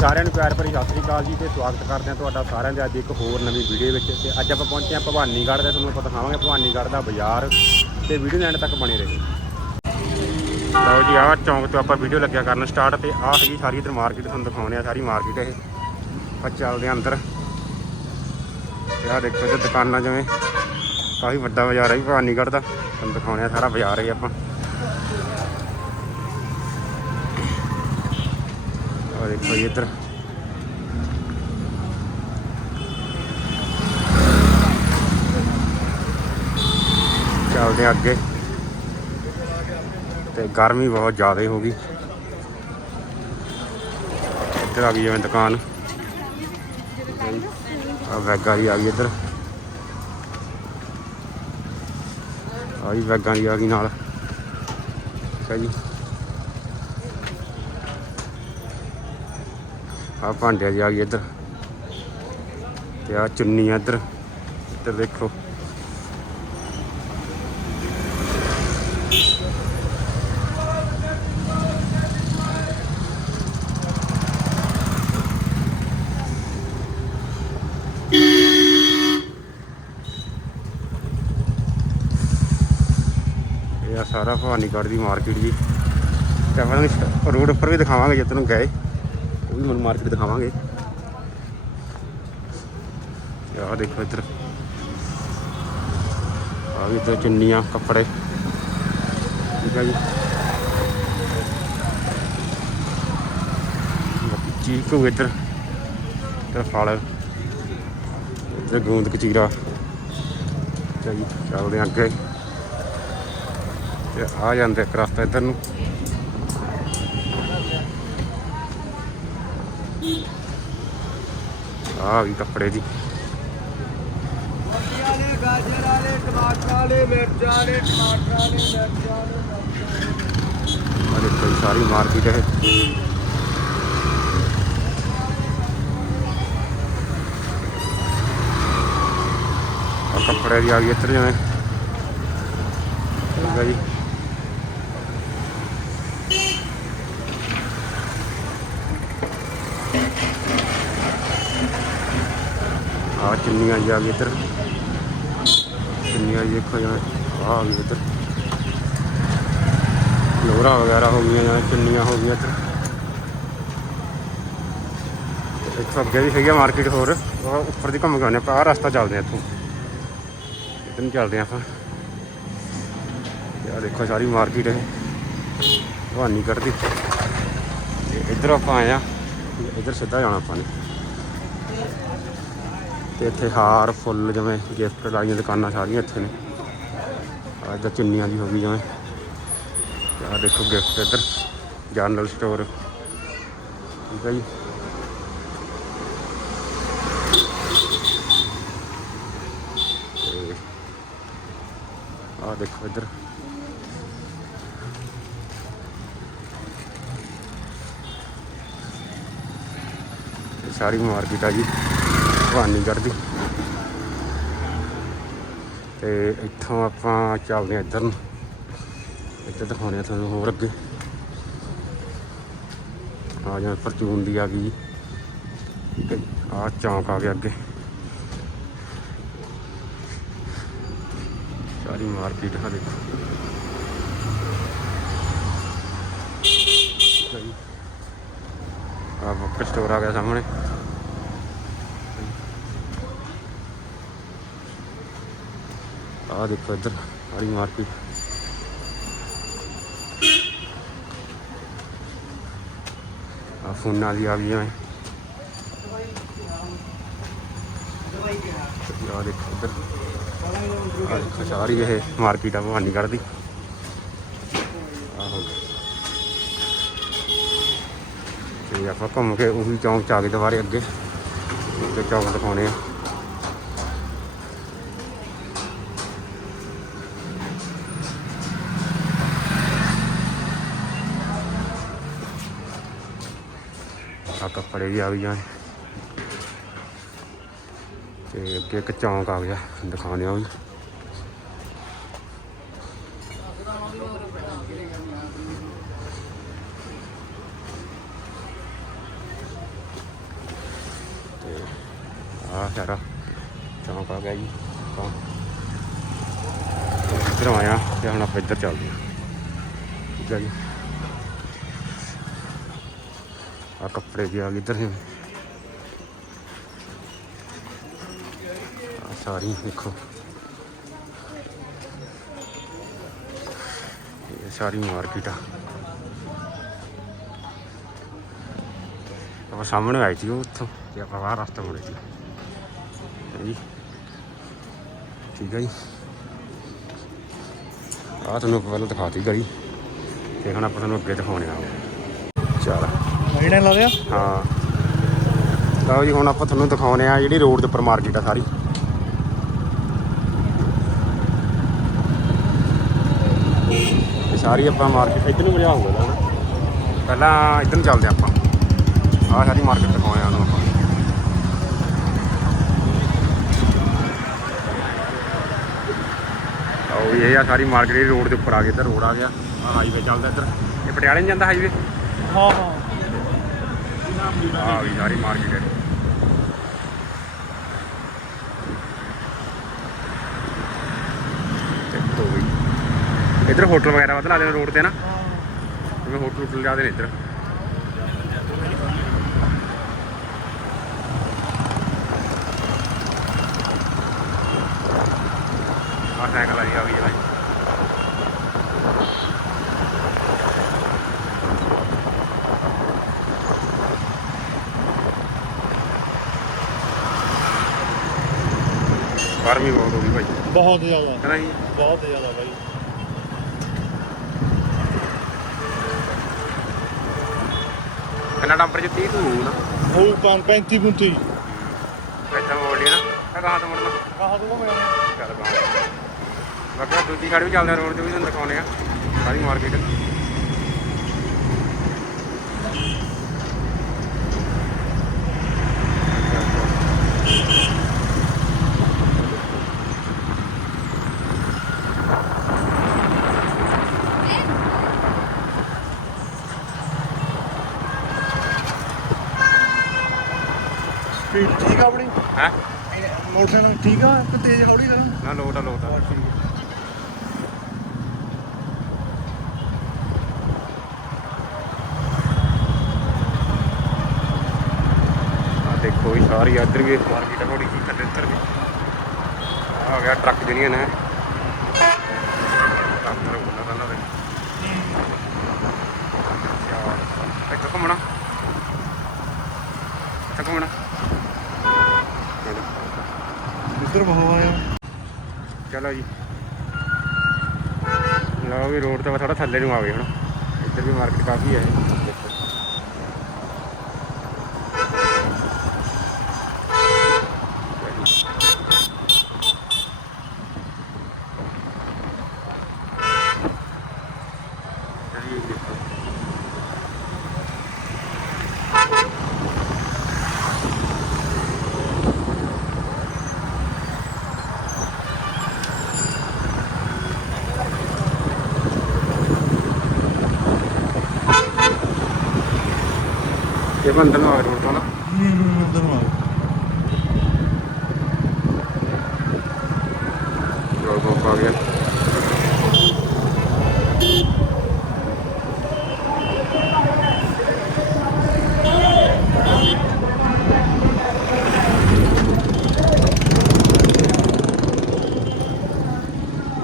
ਸਾਰਿਆਂ ਨੂੰ ਪਿਆਰ ਭਰੀ ਸਤਿ ਸ੍ਰੀ ਅਕਾਲ ਜੀ ਤੇ ਸਵਾਗਤ ਕਰਦੇ ਹਾਂ ਤੁਹਾਡਾ ਸਾਰਿਆਂ ਦੇ ਅੱਜ ਇੱਕ ਹੋਰ ਨਵੀਂ ਵੀਡੀਓ ਵਿੱਚ ਤੇ ਅੱਜ ਆਪਾਂ ਪਹੁੰਚੇ ਹਾਂ ਭਵਾਨੀਗੜ੍ਹ ਤੇ ਤੁਹਾਨੂੰ ਆਪਾਂ ਦਿਖਾਵਾਂਗੇ ਭਵਾਨੀਗੜ੍ਹ ਦਾ ਬਾਜ਼ਾਰ ਤੇ ਵੀਡੀਓ ਲੈਣ ਤੱਕ ਬਣੇ ਰਹੋ। ਲਓ ਜੀ, ਆਹ ਚੌਂਕ ਤੋਂ ਆਪਾਂ ਵੀਡੀਓ ਲੱਗਿਆ ਕਰਨ ਸਟਾਰਟ ਤੇ ਆਹ ਹੈਗੀ ਸਾਰੀ ਇਧਰ ਮਾਰਕੀਟ ਤੁਹਾਨੂੰ ਦਿਖਾਉਂਦੇ ਆ ਸਾਰੀ ਮਾਰਕੀਟ ਇਹ। ਆਪਾਂ ਚੱਲਦੇ ਹਾਂ ਅੰਦਰ। ਤੇ ਆਹ ਦੇਖੋ ਇੱਧਰ ਦੁਕਾਨਾਂ ਜਿਵੇਂ, ਕਾਫੀ ਵੱਡਾ ਬਾਜ਼ਾਰ ਹੈ ਜੀ ਭਵਾਨੀਗੜ੍ਹ ਦਾ। ਤੁਹਾਨੂੰ ਦਿਖਾਉਂਦੇ ਆ ਸਾਰਾ ਬਾਜ਼ਾਰ ਹੈ ਆਪਾਂ। ਦੇਖੋ ਜੀ ਇੱਧਰ। ਚੱਲਦੇ ਹਾਂ ਅੱਗੇ। ਤੇ ਗਰਮੀ ਬਹੁਤ ਜ਼ਿਆਦਾ ਹੋ ਗਈ। ਇੱਧਰ ਆ ਗਈ ਜਿਵੇਂ ਦੁਕਾਨ। ਆ ਵੈਗਾਂ ਦੀ ਆ ਗਈ ਇੱਧਰ। ਆ ਵੀ ਵੈਗਾਂ ਦੀ ਆ ਗਈ ਨਾਲ। ਠੀਕ ਹੈ ਜੀ। ਆ ਭਾਂਡਿਆਂ ਦੀ ਆ ਗਈ ਇੱਧਰ। ਤੇ ਆ ਚੁੰਨੀ ਆ ਇੱਧਰ। ਇੱਧਰ ਦੇਖੋ। ਇਹ ਆ ਸਾਰਾ ਭਵਾਨੀਗੜ੍ਹ ਦੀ ਮਾਰਕੀਟ ਜੀ। ਤੇ ਆਪਾਂ ਰੋਡ ਉੱਪਰ ਵੀ ਦਿਖਾਵਾਂਗੇ ਜੇ ਤੈਨੂੰ ਗਏ ਵੀ ਤੁਹਾਨੂੰ ਮਾਰਕੀਟ ਦਿਖਾਵਾਂਗੇ। ਆਹ ਦੇਖੋ ਇੱਧਰ। ਆ ਵੀ ਇੱਧਰ ਚੁੰਨੀਆਂ, ਕੱਪੜੇ। ਠੀਕ ਹੈ ਜੀ। ਬਾਕੀ ਚੀਕੂ ਇੱਧਰ। ਤੇ ਫਲ। ਇੱਧਰ ਗੂੰਦ ਕਚੀਰਾ। ਜੀ, ਚੱਲਦੇ ਹਾਂ ਅੱਗੇ। ਤੇ ਆ ਜਾਂਦੇ ਇੱਕ ਰਸਤਾ ਇੱਧਰ ਨੂੰ। ਆ ਵੀ ਕੱਪੜੇ ਦੀ। ਗਾਜਰ ਵਾਲੇ ਟਮਾਟਰ ਵਾਲੇ ਮਿਰਚ ਵਾਲੇ ਟਮਾਟਰ ਵਾਲੇ ਮਿਰਚ ਵਾਲੇ ਆ ਦੇਖੋ ਸਾਰੀ ਮਾਰਕੀਟ ਇਹ। ਆ ਕੱਪੜੇ ਦੀ ਆ ਗਈ ਇੱਧਰ ਜਿਵੇਂ। ਠੀਕ ਹੈ ਜੀ। ਆ ਚੁੰਨੀਆਂ ਗਈ ਇੱਧਰ? ਚੁੰਨੀਆਂ ਜੀ ਦੇਖੋ ਜਿਵੇਂ ਆਹ ਆ ਗਈ ਇੱਧਰ। ਲੋਰਾ ਵਗੈਰਾ ਹੋ ਗਈਆਂ, ਜਾਂ ਚੁੰਨੀਆਂ ਹੋ ਗਈਆਂ ਇੱਧਰ? ਇੱਥੋਂ ਅੱਗੇ ਵੀ ਹੈਗੀ ਮਾਰਕੀਟ ਹੋਰ। ਉੱਪਰ ਦੀ ਘੁੰਮ ਕੇ ਆਉਂਦੇ ਆਪਾਂ ਆਹ ਰਸਤਾ ਚੱਲਦੇ ਹਾਂ ਇੱਥੋਂ। ਇੱਧਰ ਨੂੰ ਚੱਲਦੇ ਹਾਂ ਆਪਾਂ। ਯਾਰ ਦੇਖੋ ਸਾਰੀ ਮਾਰਕੀਟ ਇਹ। ਭਵਾਨੀ ਕਰਦੀ ਤੇ ਇੱਧਰ ਆਪਾਂ ਆਏ ਆ, ਇੱਧਰ ਸਿੱਧਾ ਜਾਣਾ ਆਪਾਂ ਨੇ। ਤੇ ਇੱਥੇ ਹਾਰ ਫੁੱਲ ਜਿਵੇਂ ਗਿਫਟ ਲਾਈਆਂ ਦੁਕਾਨਾਂ ਸਾਰੀਆਂ ਇੱਥੇ ਨੇ। ਆਹ ਇੱਧਰ ਚੁੰਨੀਆਂ ਦੀ ਹੋ ਗਈ ਜਿਵੇਂ। ਆਹ ਦੇਖੋ ਗਿਫਟ ਇੱਧਰ, ਜਨਰਲ ਸਟੋਰ ਠੀਕ ਹੈ ਜੀ। ਤੇ ਆਹ ਦੇਖੋ ਇੱਧਰ। ਇਹ ਸਾਰੀ ਮਾਰਕੀਟ ਆ ਜੀ। ਭਵਾਨੀਗੜ੍ਹ ਦੀ ਤੇ ਇੱਥੋਂ ਆਪਾਂ ਚੱਲਦੇ ਹਾਂ ਇੱਧਰ ਨੂੰ। ਇੱਥੇ ਦਿਖਾਉਣੇ ਆ ਤੁਹਾਨੂੰ ਹੋਰ ਅੱਗੇ। ਆ ਜਾਂ ਫਰਚੂਨ ਦੀ ਆ ਗਈ ਆ ਚੌਂਕ ਆ ਗਿਆ ਅੱਗੇ। ਸਾਰੀ ਮਾਰਕੀਟ ਆ ਦੇਖੋ। ਆ ਬੁੱਕ ਸਟੋਰ ਆ ਗਿਆ ਸਾਹਮਣੇ। ਆ ਦੇਖੋ ਇੱਧਰ ਸਾਰੀ ਮਾਰਕੀਟ। ਆ ਫੋਨਾਂ ਦੀ ਆ ਗਈਆਂ ਹੈ ਆ ਦੇਖੋ ਇੱਧਰ। ਆ ਦੇਖੋ ਸਾਰੀ ਇਹ ਮਾਰਕੀਟ ਆ ਭਵਾਨੀਗੜ੍ਹ ਦੀ। ਆਹੋ ਤੇ ਆਪਾਂ ਘੁੰਮ ਕੇ ਉਹੀ ਚੌਂਕ ਚ ਆ ਗਏ ਦੁਬਾਰੇ ਅੱਗੇ। ਤੇ ਚੌਂਕ ਦਿਖਾਉਣੇ ਆ। ਸੱਤ ਫੜੇ ਵੀ ਆ ਗਈਆਂ ਤੇ ਅੱਗੇ ਇੱਕ ਚੌਂਕ ਆ ਗਿਆ, ਦਿਖਾਉਂਦੇ ਆ ਵੀ ਤੇ ਆ ਸਾਰਾ ਚੌਂਕ ਆ ਗਿਆ ਜੀ। ਇੱਧਰ ਆਇਆ ਤੇ ਹੁਣ ਆਪਾਂ ਇੱਧਰ ਚੱਲਦੇ ਆ। ਠੀਕ ਹੈ ਜੀ। ਆ ਕੱਪੜੇ ਵੀ ਆ ਗਏ ਇੱਧਰ। ਨੇ ਸਾਰੀ ਦੇਖੋ। ਇਹ ਸਾਰੀ ਮਾਰਕੀਟ ਆ। ਆਪਾਂ ਸਾਹਮਣੇ ਆਈ ਸੀ ਉਹ ਉੱਥੋਂ ਤੇ ਆਪਾਂ ਬਾਹਰ ਰਸਤਾ ਮੁੜੇ ਸੀ। ਜੀ ਠੀਕ ਹੈ ਜੀ। ਆ ਤੁਹਾਨੂੰ ਪਹਿਲਾਂ ਦਿਖਾਤੀ ਗਲੀ। ਤੇ ਹੁਣ ਆਪਾਂ ਤੁਹਾਨੂੰ ਅੱਗੇ ਦਿਖਾਉਣੇ ਆ। ਚੱਲ। ਮਹੀਨੇ ਲਾ ਲਿਆ ਹਾਂ। ਲਓ ਜੀ ਹੁਣ ਆਪਾਂ ਤੁਹਾਨੂੰ ਦਿਖਾਉਣੇ ਆ ਜਿਹੜੀ ਰੋਡ ਦੇ ਉੱਪਰ ਮਾਰਕੀਟ ਆ ਸਾਰੀ। ਇਹ ਸਾਰੀ ਆਪਾਂ ਮਾਰਕੀਟ ਇੱਧਰ ਨੂੰ ਵਜਾ ਹੋਊਗਾ ਨਾ। ਪਹਿਲਾਂ ਇੱਧਰ ਨੂੰ ਚੱਲਦੇ ਆਪਾਂ। ਆਹ ਸਾਰੀ ਮਾਰਕੀਟ ਦਿਖਾਉਣੇ ਆ ਤੁਹਾਨੂੰ ਆਪਾਂ। ਇਹ ਆ ਸਾਰੀ ਮਾਰਕੀਟ ਰੋਡ ਦੇ ਉੱਪਰ ਆ ਗਈ ਇੱਧਰ ਰੋਡ ਆ ਗਿਆ। ਆ ਹਾਈਵੇ ਚੱਲਦਾ ਇੱਧਰ। ਇਹ ਪਟਿਆਲੇ ਨੂੰ ਜਾਂਦਾ ਹਾਈਵੇ ਹਾਂ ਹਾਂ। આ આવી સારી માર્કેટ છે इधर होटल वगैरह मतलब आते रोड थे ना हमें होटल वोटल जाते हैं इधर ਗਰਮੀ ਬਹੁਤ ਹੋ ਗਈ ਭਾਈ। ਬਹੁਤ ਜ਼ਿਆਦਾ। ਹੈ ਨਾ ਜੀ? ਬਹੁਤ ਜ਼ਿਆਦਾ ਬਾਈ। ਕਿੰਨਾ ਟੈਂਪਰੇਚਰ 30 ਤੋਂ ਹੋਊ ਨਾ? ਉਹ 35 35 ਇੱਥੇ ਮੋੜ ਲਈ ਨਾ। ਆ ਕਹਾਂ ਤੋਂ ਮੁੜਨਾ ਕਹਾ ਦੂੰਗਾ ਮੈਂ? ਚੱਲ ਬਾਹਰ ਬਾਕੀ ਦੂਜੀ ਖੜ ਵੀ ਚੱਲਦੇ ਰੋਡ ਤੇ ਵੀ ਤੁਹਾਨੂੰ ਦਿਖਾਉਣੇ ਆ। ਸਾਰੀ ਮਾਰਕੀਟ ਸਪੀਡ ਠੀਕ ਆ ਆਪਣੀ ਹੈ ਮੋਟਰਸਾਈਕਲ ਠੀਕ ਆ? ਤੇ ਤੇਜ਼ ਹੌਲੀ ਦਾ ਨਾ ਲੋਟ ਆ ਲੋਟ ਆ। ਆ। ਦੇਖੋ ਇਹ ਸਾਰੀ ਇੱਧਰ ਵੀ ਮਾਰਕੀਟ ਥੋੜੀ ਕੀ ਥੱਲੇ ਇੱਧਰ ਵੀ। ਆ ਗਿਆ ਟਰੱਕ ਜਿਹੜੀਆਂ ਨੇ ਟਰੱਕ ਰੋਣਾ ਤਾਂ ਨਾ ਵੇ ਯਾਰ ਇੱਥੇ ਘੁੰਮਣਾ ਇੱਥੇ ਘੁੰਮਣਾ ਚਲੋ ਇੱਧਰ ਬਹੁਤ ਆਇਆ ਚਲੋ ਜੀ। ਲਓ ਵੀ ਰੋਡ ਤੇ ਥੋੜਾ ਥੱਲੇ ਨੂੰ ਆ ਗਏ ਹੁਣ। ਇੱਧਰ ਵੀ ਮਾਰਕੀਟ ਕਾਫੀ ਹੈ ਦੇਖੋ ਚਲਿਏ ਦੇਖੋ ਇਹ ਬੰਦ ਨੂੰ ਆ ਰੋਡ ਤੋਂ ਨਾ ਹੂੰ ਉੱਧਰ ਨੂੰ ਆ ਰੋਡ ਤੋਂ ਆ ਗਿਆ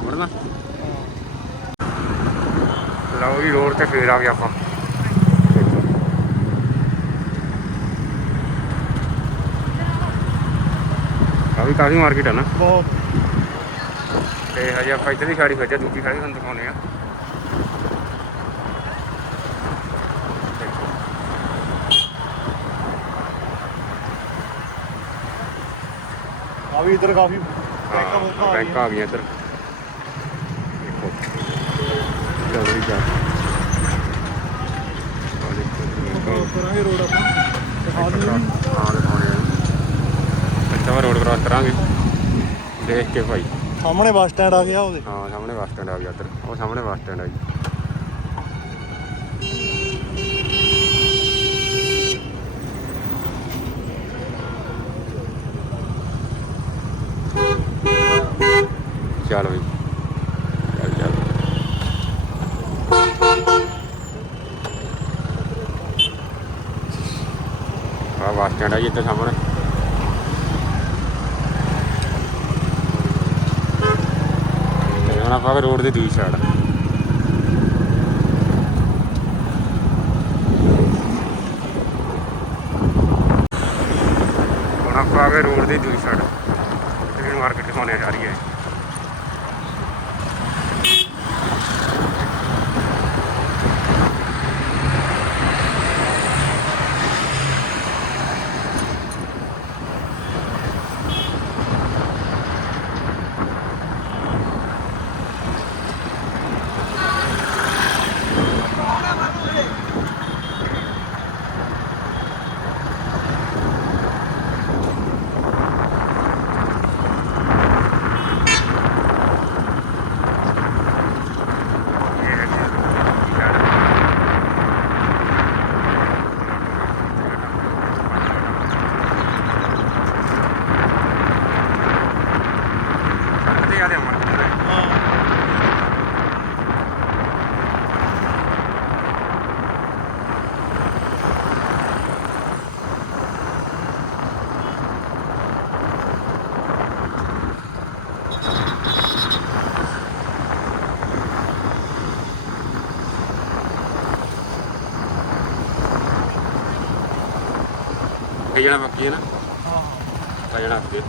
ਮੁੜਨਾ ਲਓ ਜੀ ਰੋਡ ਤੇ ਫੇਰ ਆ ਗਿਆ ਆਪਾਂ ਦੇਖੋ ਕਾਫੀ ਕਾਫੀ ਮਾਰਕੀਟ ਹੈ ਨਾ। ਬਹੁਤ। ਤੇ ਹਜੇ ਆਪਾਂ ਇੱਧਰ ਦੀ ਸਾੜੀ ਖੋਜਿਆ ਦੂਜੀ ਸਾੜੀ ਤੁਹਾਨੂੰ ਦਿਖਾਉਣੇ ਆ ਦੇਖੋ ਆ ਵੀ ਇੱਧਰ ਕਾਫੀ ਬੈਂਕਾਂ ਬੁੱਕਾਂ ਹਾਂ ਆ ਬੈਂਕ ਆ ਗਈਆਂ ਇੱਧਰ। ਦੇਖੋ। ਚਲੋ ਜੀ ਜਾ। ਆਹ ਦੇਖੋ ਗਈਆਂ। ਕਰਾਂਗੇ ਰੋਡ ਆਪਾਂ। ਦਿਖਾ ਹਾਂ ਦਿੰਦੇ ਦਿਖਾਉਣੇ ਆ। ਜਿੱਥੋਂ ਰੋਡ ਕ੍ਰਾਸ ਕਰਾਂਗੇ। ਦੇਖ ਕੇ ਭਾਈ। ਸਾਹਮਣੇ ਬੱਸ ਸਟੈਂਡ ਆ ਗਿਆ ਉਹਦੇ। ਹਾਂ ਸਾਹਮਣੇ ਬੱਸ ਸਟੈਂਡ ਆ ਗਿਆ ਇੱਧਰ ਉਹ ਸਾਹਮਣੇ ਬੱਸ ਸਟੈਂਡ ਆ ਜੀ। ਚੱਲ ਬਈ। ਚੱਲ ਆ ਵਾਸਟਾਂ ਦਾ ਇੱਥੇ ਸਾਹਮਣੇ। ਹੁਣ ਆਪਾਂ ਆ ਗਏ ਰੋਡ ਦੀ ਦੂਜੀ ਸਾਈਡ ਤੇ ਕਈ ਜਣਾ ਬਾਕੀ ਹੈ ਨਾ। ਹਾਂ ਕਈ ਜਣਾ ਅੱਗੇ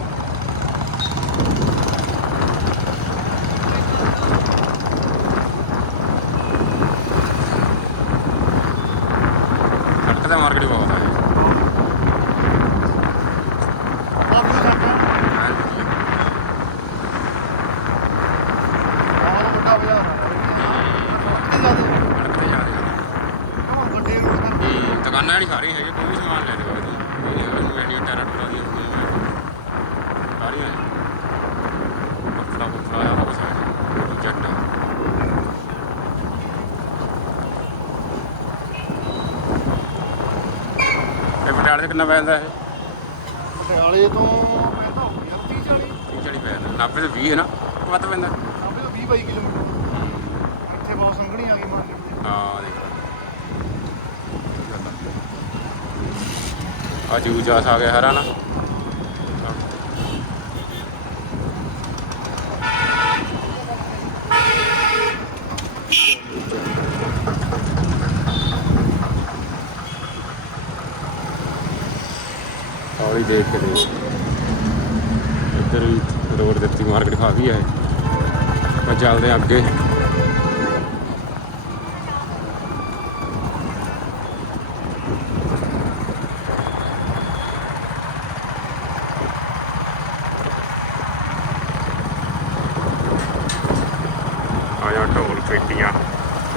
ਸੜਕ ਮਾਰਕੀਟ ਬਹੁਤ ਹੈ ਦੇ ਹਾਂ ਦੁਕਾਨਾਂ ਨਹੀਂ ਸਾਰੀ ਹੈਗੀ ਕੋਈ ਵੀ ਸਮਾਨ ਲੈ ਲਓ ਇਹਦੀ ਇਹਨੂੰ ਜਿਹੜੀਆਂ ਟੈਰਾ ਟੂਰਾ ਦੀਆਂ ਹੁੰਦੀਆਂ ਸਾਰੀਆਂ ਕੱਪੜਾ ਕੁੱਪੜਾ ਆ ਬਹੁਤ ਸਾਰਾ ਜੱਟ ਇਹ ਪਟਿਆਲੇ ਤੇ ਕਿੰਨਾ ਪੈਂਦਾ ਇਹ? ਪਟਿਆਲੇ ਤੋਂ ਪੈਂਦਾ ਹੋ ਗਿਆ 30 40 30 40 ਪੈਂਦਾ 90 ਤੇ 20 ਹੈ ਨਾ ਵੱਧ ਪੈਂਦਾ। ਆਪੇ ਤਾਂ 20 22 ਕਿਲੋਮੀਟਰ। ਇੱਥੇ ਬਹੁਤ ਸੰਘਣੀ ਆ ਗਈ ਮਾਰਕੀਟ ਤੇ। ਹਾਂ ਦੇਖ ਆ ਜੂ ਜਾਸ ਆ ਗਿਆ ਹਰਾ ਨਾ ਹੌਲੀ ਦੇਖ ਕੇ ਦੇਖ ਇੱਧਰ ਵੀ ਰੋਡ ਦਿੱਤੀ ਮਾਰਕੀਟ ਹੈ। ਆਪਾਂ ਚੱਲਦੇ ਅੱਗੇ। ਆ ਜਾ ਢੋਲ ਪੇਟੀਆਂ।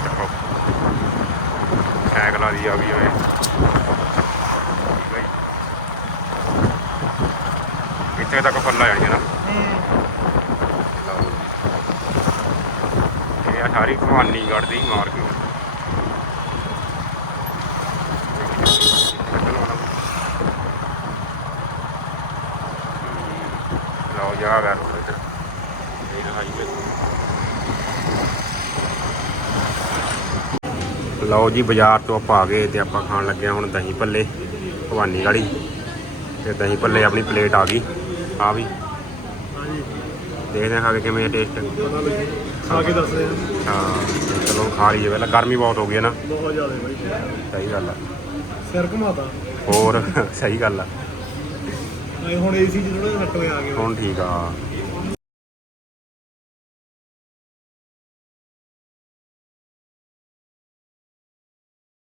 ਦੇਖੋ। ਸਾਈਕਲਾਂ ਦੀ ਆ ਵੀ ਹੋਏ ਇੱਥੇ ਤੱਕ ਫੱਲਾ ਜਾਣੀ ਨਾ ਲਓ। ਇਹ ਆ ਸਾਰੀ ਭਵਾਨੀਗੜ੍ਹ ਦੀ ਮਾਰਕੀਟ ਲਓ ਜਾ ਗਿਆ ਰੋਡ ਇੱਧਰ। ਇਹ ਹਾਈਵੇ ਲਓ ਜੀ, ਬਾਜ਼ਾਰ ਤੋਂ ਆਪਾਂ ਆ ਗਏ ਤੇ ਆਪਾਂ ਖਾਣ ਲੱਗੇ ਹਾਂ ਹੁਣ ਦਹੀਂ ਭੱਲੇ ਭਵਾਨੀ ਗਾੜੀ ਤੇ ਦਹੀਂ ਭੱਲੇ ਆਪਣੀ ਪਲੇਟ ਆ ਗਈ। ਆ ਵੀ। ਦੇਖਦੇ ਹਾਂ ਖਾ ਕੇ ਕਿਵੇਂ ਟੇਸਟ ਖਾ ਕੇ ਦੱਸਦੇ ਆ ਹਾਂ। ਤੇ ਚਲੋ ਖਾ ਲਈਏ ਪਹਿਲਾਂ। ਗਰਮੀ ਬਹੁਤ ਹੋ ਗਈ ਹੈ ਨਾ। ਬਹੁਤ ਜ਼ਿਆਦਾ ਬਾਈ। ਸਹੀ ਗੱਲ ਆ। ਸਿਰ ਘਮਾਤਾ। ਹੋਰ ਸਹੀ ਗੱਲ ਆ। ਹੁਣ ਏਸੀ ਚ ਥੋੜਾ ਹਟ ਹੋਇਆ ਆ ਗਏ। ਹੁਣ ਠੀਕ ਆ।